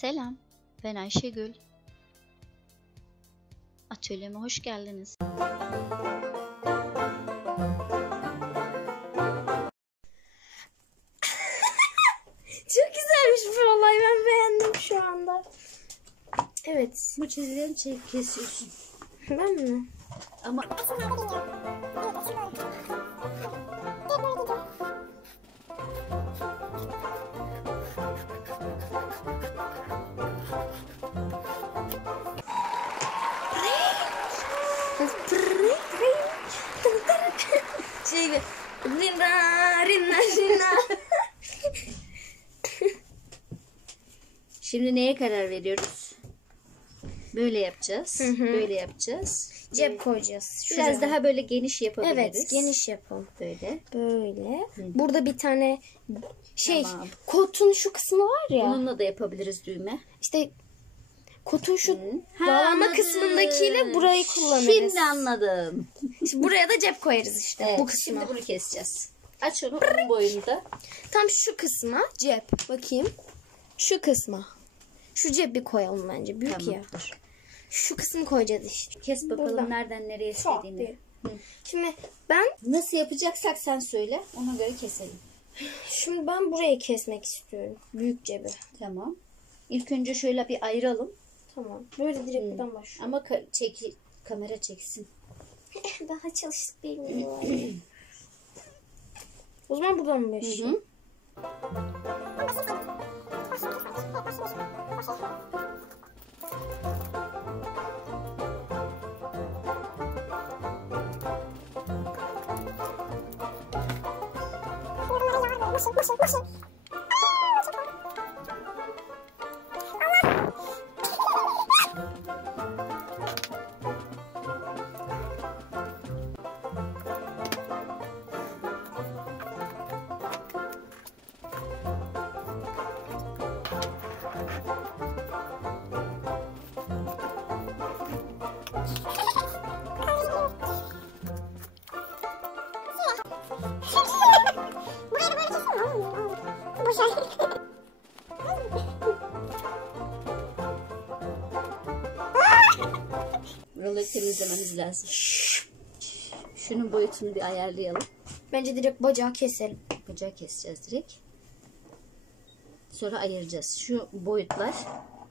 Selam, ben Ayşegül. Atölyeme hoş geldiniz. Çok güzelmiş bu olay, ben beğendim şu anda. Evet. Bu çizgileri kesiyorsun. Ben mi? Ama şimdi neye karar veriyoruz? Böyle yapacağız. Böyle yapacağız. Cep koyacağız. Biraz Şuraya. daha böyle geniş yapabiliriz. Evet, geniş yapalım. Böyle. Böyle. Burada bir tane Tamam. kotun şu kısmı var ya. Bununla da yapabiliriz düğme. İşte kotun şu Ha, bağlama anladım. kısmındakiyle burayı kullanırız. Şimdi anladım. İşte buraya da cep koyarız işte. Evet, bu kısma. şimdi bunu keseceğiz. Aç onu onun boyunda. Tam şu kısma cep. Bakayım. Şu kısma. Şu cebi koyalım bence. Büyük Tamam, ya. dur. Şu kısmı koyacağız işte. Kes bakalım Buradan. nereden nereye Çok istediğini. değil. Şimdi ben Nasıl yapacaksak sen söyle. Ona göre keselim. ben burayı kesmek istiyorum. Büyük cebi. Tamam. İlk önce şöyle bir ayıralım. Tamam. Böyle direkt buradan başlıyorum. Ama kamera çeksin. Daha çalıştık bilmiyorum. O zaman buradan mı başlayayım? Buraları temizlememiz lazım. Şunun boyutunu bir ayarlayalım. Bence direkt bacağı keselim. Bacağı keseceğiz direkt. Sonra ayıracağız. Şu boyutlar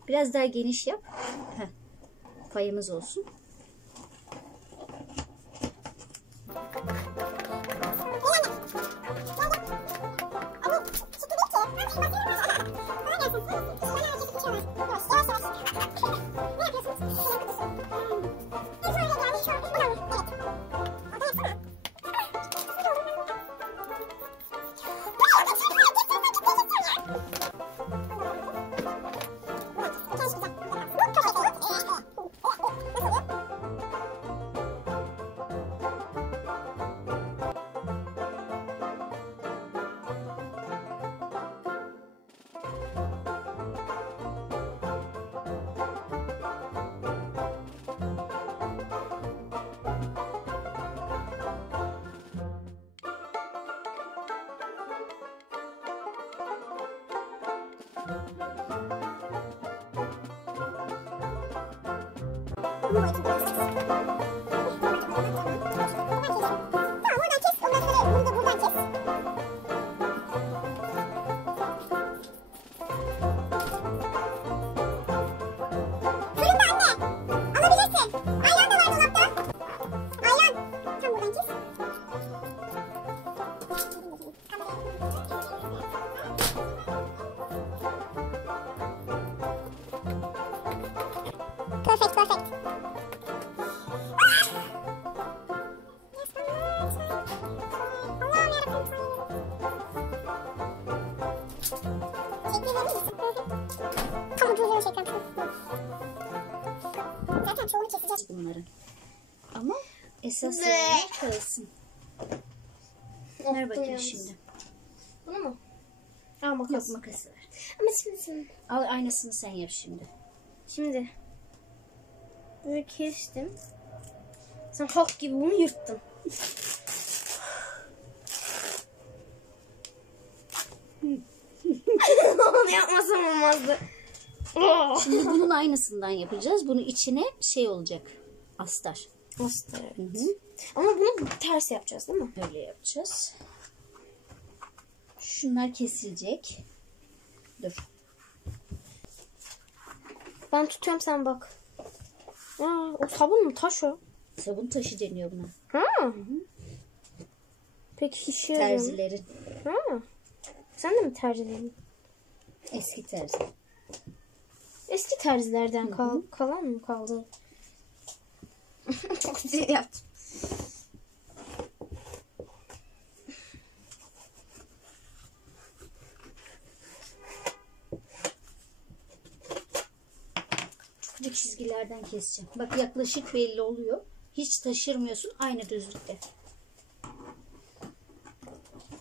biraz daha geniş yap. Heh. Payımız olsun. Perfect. Tam ucuzunu çekiyorum. Zaten çoğunu keseceğiz. Bunları. Ama esas yerine kalsın. Ver bakayım şimdi. Bunu mu? Al makas. Yok, makası ver. Ama şimdi. Al, aynısını sen yap şimdi. Şimdi böyle kestim. Sen halk gibi bunu yırttın. Onu yapmasam olmazdı. Şimdi bunun aynısından yapacağız. Bunun içine şey olacak. Astar. Astar, evet. Ama bunu ters yapacağız değil mi? Böyle yapacağız. Şunlar kesilecek. Dur. Ben tutuyorum, sen bak. Aa, o sabun mu? Taş o. Sabun taşı deniyor buna. Ha. Peki işe yarıyor mu? Terzilerin. Ha. Sen de mi tercih edin? Eski terzi. Eski terzilerden kalan mı kaldı? Çok güzel yaptım. Küçük çizgilerden keseceğim. Bak yaklaşık belli oluyor. Hiç taşırmıyorsun. Aynı düzlükte.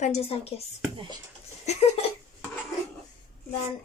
Bence sen kes. Ver. Ben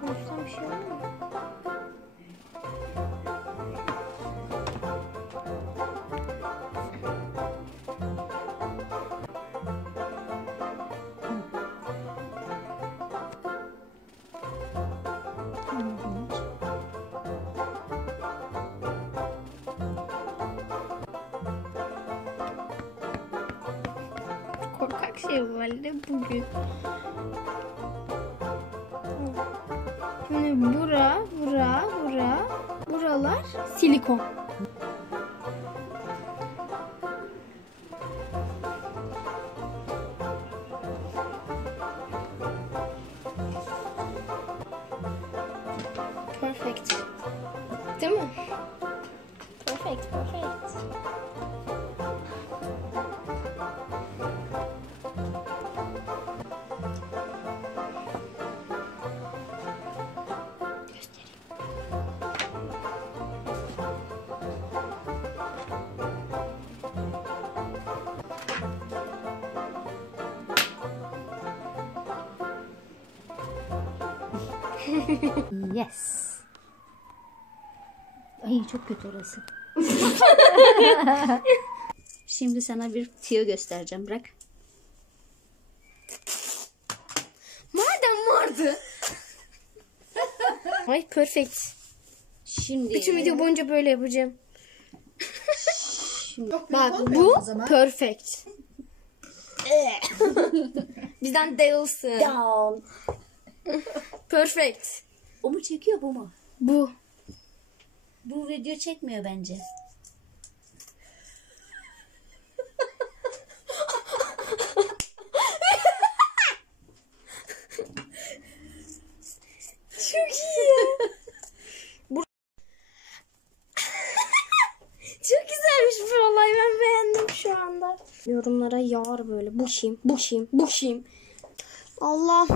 konuşsam bir şey olur mu? Korkak şevvalde bugün. Şimdi buralar silikon. Perfect. Değil mi? Perfect. Yes. Ay çok kötü orası. Şimdi sana bir tüyo göstereceğim. Bırak. Madem vardı. Ay perfect. Şimdi Bütün video boyunca böyle yapacağım. Şimdi Bak bu perfect. Bizden değilsin. down. Perfect. O mu çekiyor bu mu? Bu. Bu video çekmiyor bence. Çok iyi ya. Çok güzelmiş bu olay. Ben beğendim şu anda. Yorumlara yağar böyle. Bu kim? Allah.